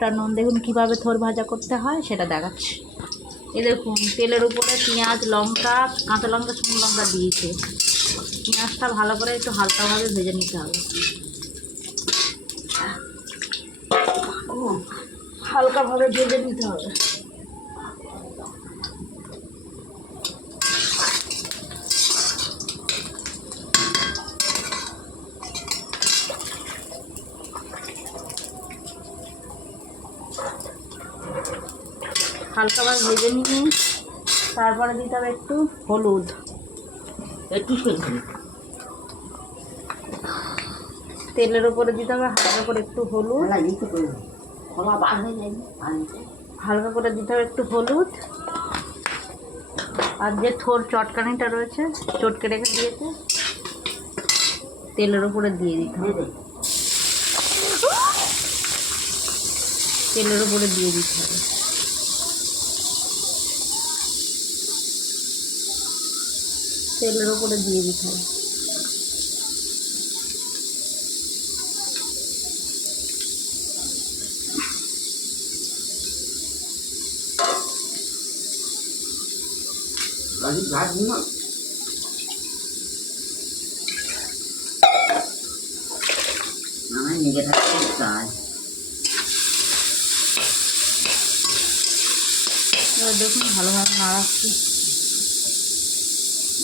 তার নুন, দেখুন কীভাবে থোর ভাজা করতে হয়, সেটা দেখাচ্ছি। এ দেখুন, তেলের উপরে পেঁয়াজ, লঙ্কা, কাঁচা লঙ্কা, শুকনো লঙ্কা দিয়েছে। পেঁয়াজটা ভালো করে একটু হালকাভাবে ভেজে নিতে হবে। হালকাভাবে ভেজে নিতে হবে। হালকাভাবে ভেজে নিয়ে তারপরে দিতে হবে একটু হলুদ। একটু তেলের উপরে দিতে হবে হালকা করে একটু হলুদ। হালকা করে দিতে হবে একটু হলুদ। আর যে থোর চটকানিটা রয়েছে চটকে রেখে দিয়েছে তেলের উপরে দিয়ে দিতে হবে। তেলের উপরে দিয়ে দিতে হবে। তেলের উপরে দিয়ে দিতে হবে। আমার নিজে থাকতে দেখুন ভালোভাবে নাড়াচ্ছি।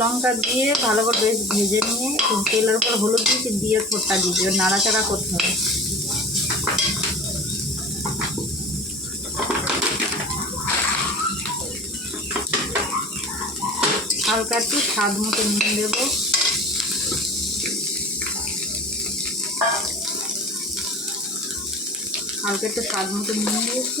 লঙ্কা দিয়ে ভালো করে বেশ ভেজে নিয়ে তেলের উপর হলুদ দিয়ে ফোটটা দিয়েছি এবার নাড়াচাড়া করতে হবে। হালকা একটু স্বাদ মতো নুন দেবো। হালকা একটু স্বাদ মতো নুন দিয়েছি।